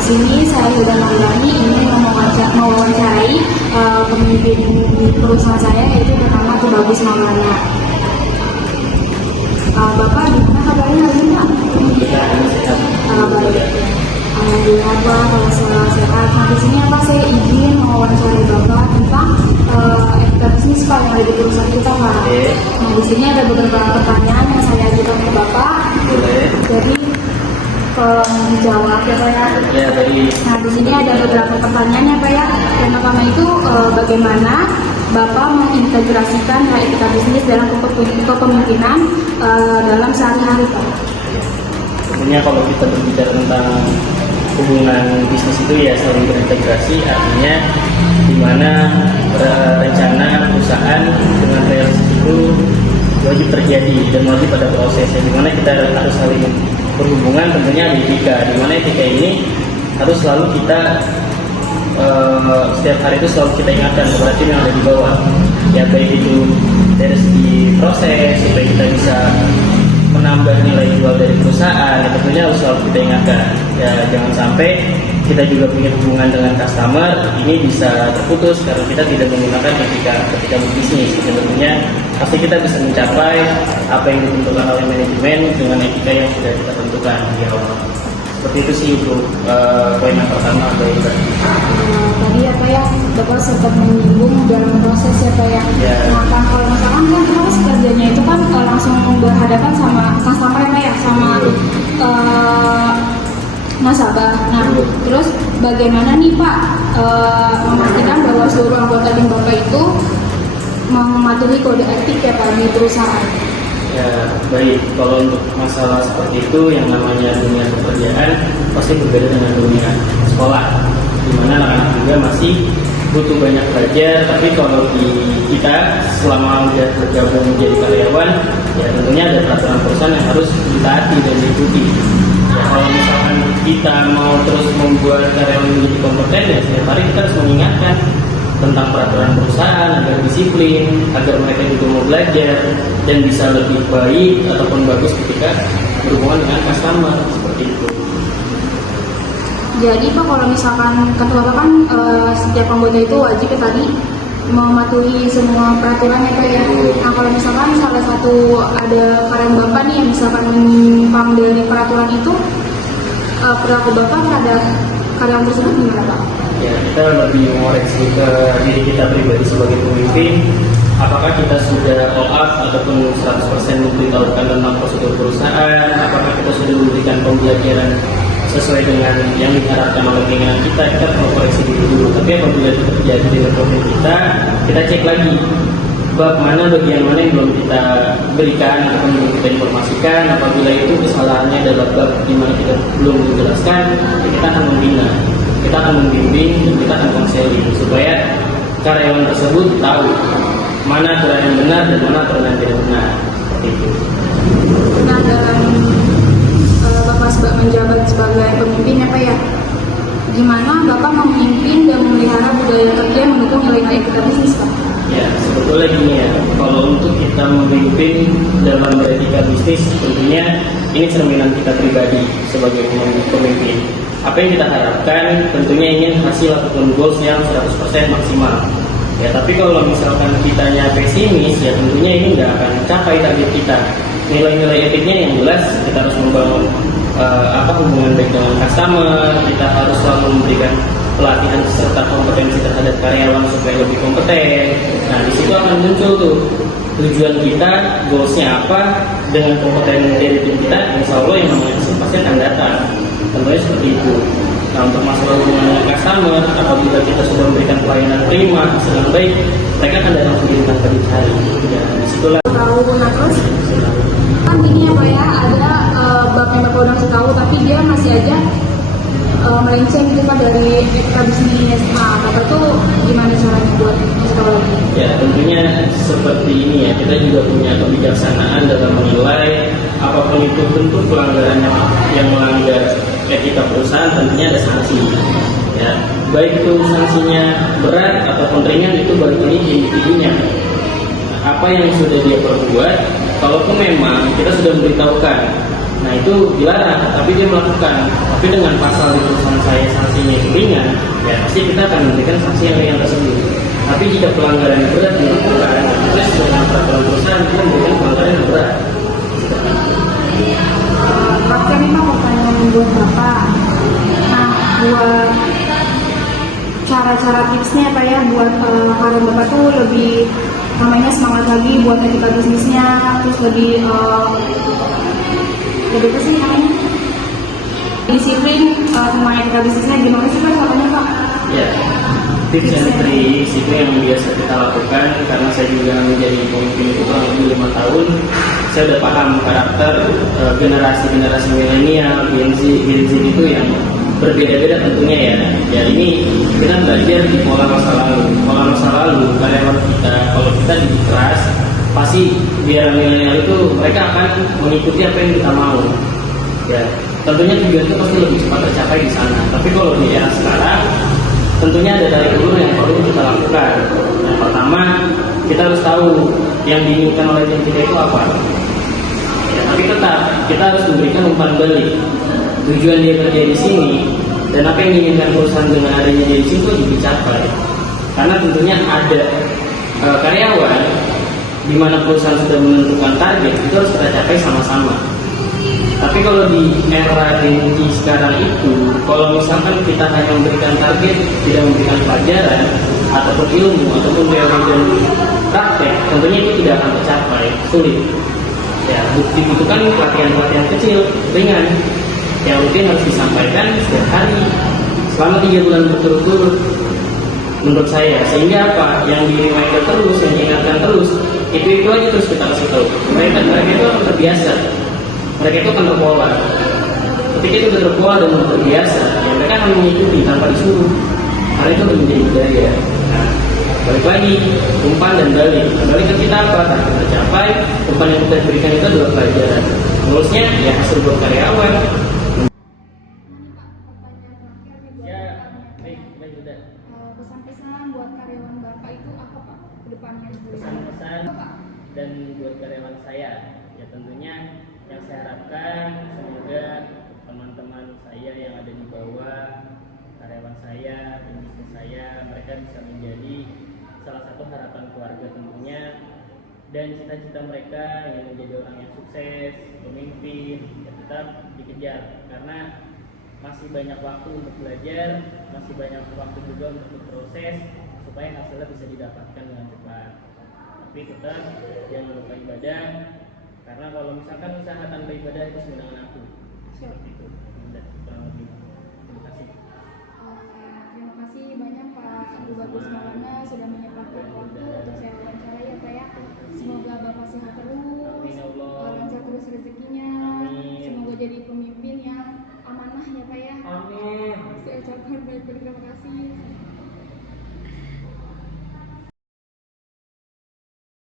di sini saya sudah Maulani ini mewawancarai pemimpin perusahaan saya, yaitu bernama Tubagus Maulana. Bapak gimana kabarnya hari ini, Pak? Baik. Alhamdulillah Pak, kalau saya sehat. Nah di sini apa saya izin mewawancarai Bapak tentang etika bisnis Pak yang ada di perusahaan kita Pak. Nah di sini ada beberapa pertanyaan yang saya ajukan ke Bapak. Jadi dijawab ya Pak ya. Nah di sini ada beberapa pertanyaan ya Pak ya. Yang pertama itu bagaimana Bapak mengintegrasikan etika bisnis dalam kepemimpinan dalam sehari-hari Pak? Tentunya kalau kita berbicara tentang hubungan bisnis itu ya saling berintegrasi, artinya di mana rencana perusahaan dengan realisasi itu wajib terjadi dan wajib pada prosesnya, di mana kita harus saling berhubungan. Tentunya ada etika, di mana etika ini harus selalu kita setiap hari itu selalu kita ingatkan kepada tim yang ada di bawah, ya baik itu dari segi proses supaya kita bisa menambah nilai jual dari perusahaan, ya tentunya harus selalu kita ingatkan ya, jangan sampai kita juga punya hubungan dengan customer ini bisa terputus karena kita tidak menggunakan etika ketika berbisnis. Ya, tentunya pasti kita bisa mencapai apa yang ditentukan oleh manajemen dengan etika yang sudah kita tentukan di awal. Seperti itu sih untuk poin yang pertama. Tadi apa ya Bapak sempat menyinggung dalam proses ya Pak ya. Nah kan kalau misalkan kan kita kerjanya itu kan langsung berhadapan sama customer ya Pak ya, sama nasabah. Nah terus bagaimana nih Pak memastikan bahwa seluruh anggota tim Bapak itu mematuhi kode etik ya Pak di perusahaan? Ya baik, kalau untuk masalah seperti itu yang namanya dunia pekerjaan pasti berbeda dengan dunia sekolah, di mana anak-anak juga masih butuh banyak belajar. Tapi kalau di kita selama udah bergabung menjadi karyawan, ya tentunya ada peraturan perusahaan yang harus ditaati dan diikuti. Ya, kalau misalkan kita mau terus membuat karyawan menjadi kompeten, ya setiap hari kita harus mengingatkan tentang peraturan perusahaan agar disiplin, agar mereka juga mau belajar dan bisa lebih baik ataupun bagus ketika berhubungan dengan customer, seperti itu. Jadi Pak, kalau misalkan kata Bapak kan setiap anggota itu wajib ya tadi mematuhi semua peraturan ya Pak ya. Nah kalau misalkan salah satu ada karyawan Bapak nih yang misalkan menyimpang dari peraturan itu, perilaku Bapak terhadap karyawan tersebut gimana Pak? Ya, kita lebih mengoreksi ke diri kita pribadi sebagai pemimpin. Apakah kita sudah all out ataupun 100% memberitahukan tentang prosedur perusahaan? Apakah kita sudah memberikan pembelajaran sesuai dengan yang diharapkan oleh keinginan kita? Kita perlu koreksi diri dulu. Tapi apabila itu terjadi dengan profil kita cek lagi bab mana, bagian mana yang belum kita berikan ataupun belum kita informasikan. Apabila itu kesalahannya adalah bab di mana kita belum menjelaskan, kita akan membina, kita akan membimbing, dan kita akan konseling supaya karyawan tersebut tahu mana aturan yang benar dan mana aturan yang tidak benar. Seperti itu. Nah dalam Bapak menjabat sebagai pemimpin ya Pak ya, gimana Bapak memimpin dan memelihara budaya kerja yang mendukung nilai-nilai etika bisnis Pak? Ya, sebetulnya gini ya, kalau untuk kita memimpin dalam beretika bisnis, tentunya ini cerminan kita pribadi sebagai pemimpin. Apa yang kita harapkan, tentunya ingin hasil ataupun goals yang 100% maksimal. Ya, tapi kalau misalkan kitanya pesimis, ya tentunya ini nggak akan capai target kita. Nilai-nilai etiknya yang jelas, kita harus membangun hubungan baik dengan customer, kita harus selalu memberikan pelatihan serta kompetensi terhadap karyawan supaya lebih kompeten. Nah, di situ akan muncul tuh tujuan kita, goalsnya apa, dengan kompeten dari tim kita, insya Allah yang namanya pasti akan datang. Tentunya seperti itu. Nah, untuk masalah hubungan dengan customer, apabila kita sudah memberikan pelayanan prima, hasil yang baik, mereka akan datang sendiri tanpa dicari. Ya, disitulah. Nah terus kan ini ya Pak ya, ada bab yang Bapak udah tahu, tapi dia masih aja melenceng gitu Pak dari etika bisnis. Nah Bapak tuh gimana caranya buat tahu lagi? Ya tentunya seperti ini ya, kita juga punya kebijaksanaan dalam menilai apapun itu bentuk pelanggaran yang melanggar etika perusahaan, tentunya ada sanksi. Ya, baik itu sanksinya berat ataupun ringan, itu balik lagi ke individunya. Apa yang sudah dia perbuat, kalaupun memang kita sudah memberitahukan Nah itu dilarang, tapi dia melakukan. Tapi dengan pasal di perusahaan saya sanksinya itu ringan, ya pasti kita akan memberikan sanksi yang ringan tersebut. Tapi jika pelanggaran yang berat dilakukan, kita sesuai dengan peraturan perusahaan kita memberikan pelanggaran yang berat. Terakhir nih Pak, pertanyaan buat Bapak. Nah, buat cara-cara tipsnya Pak ya, buat karyawan Bapak tuh lebih namanya semangat lagi buat etika bisnisnya, terus lebih apa sih namanya? Disiplin sama etika bisnisnya gimana sih Pak caranya Pak? Ya, tips and tricks itu yang biasa kita lakukan karena saya juga menjadi pemimpin itu kurang lebih 5 tahun. Saya udah paham karakter generasi milenial, Gen Z itu yang berbeda-beda tentunya ya. Ya ini kita belajar di pola masa lalu. Pola masa lalu karyawan kita kalau kita didik keras, pasti biar milenial itu mereka akan mengikuti apa yang kita mau. Ya, tentunya tujuan itu pasti lebih cepat tercapai di sana. Tapi kalau di era sekarang, tentunya ada tarik ulur yang perlu kita lakukan. Yang pertama, kita harus tahu yang diinginkan oleh tim kita itu apa. Ya, tapi tetap kita harus memberikan umpan balik. Tujuan dia kerja di sini dan apa yang diinginkan perusahaan dengan adanya dia di sini itu dicapai. Karena tentunya ada karyawan di mana perusahaan sudah menentukan target itu harus kita capai sama-sama. Tapi kalau di era teknologi sekarang itu, kalau misalkan kita hanya memberikan target, tidak memberikan pelajaran ataupun ilmu ataupun teori dan praktek, tentunya itu tidak akan tercapai, sulit. Ya, bukti itu kan pelatihan-pelatihan kecil, ringan, yang rutin harus disampaikan setiap hari selama 3 bulan berturut-turut. Menurut saya, sehingga apa? Yang di reminder terus, yang diingatkan terus, itu aja terus kita kasih tahu. Mereka itu akan terbiasa. Mereka itu akan terpola. Ketika itu sudah terpola dan terbiasa, ya mereka akan mengikuti tanpa disuruh. Karena itu menjadi budaya. Nah, balik lagi, umpan dan balik. Balik ke kita apa? Target tercapai, umpan yang kita berikan itu adalah pelajaran. Mulusnya ya hasil buat karyawan. Ya, baik sudah. Pesan-pesan buat karyawan Bapak itu apa Pak? Kedepannya Pesan-pesan dan buat karyawan saya, ya tentunya yang saya harapkan semoga teman-teman saya yang ada di bawah, karyawan saya, bisnis saya, mereka bisa menjadi salah satu harapan keluarga tentunya, dan cita-cita mereka yang menjadi orang yang sukses, pemimpin, ya tetap dikejar karena masih banyak waktu untuk belajar, masih banyak waktu juga untuk berproses supaya hasilnya bisa didapatkan dengan cepat. Tapi tetap jangan lupa ibadah, karena kalau misalkan usaha tanpa ibadah itu sebenarnya aku. Seperti itu. Dan kurang lebih. Terima kasih. Terima kasih banyak Pak Abu Bagus Maulana sudah menyempatkan waktu untuk saya wawancara ya Pak ya. Semoga Bapak sehat terus, lancar terus rezekinya. Amin. Semoga jadi pemimpin yang amanah ya Pak ya. Amin. Saya ucapkan baik terima kasih.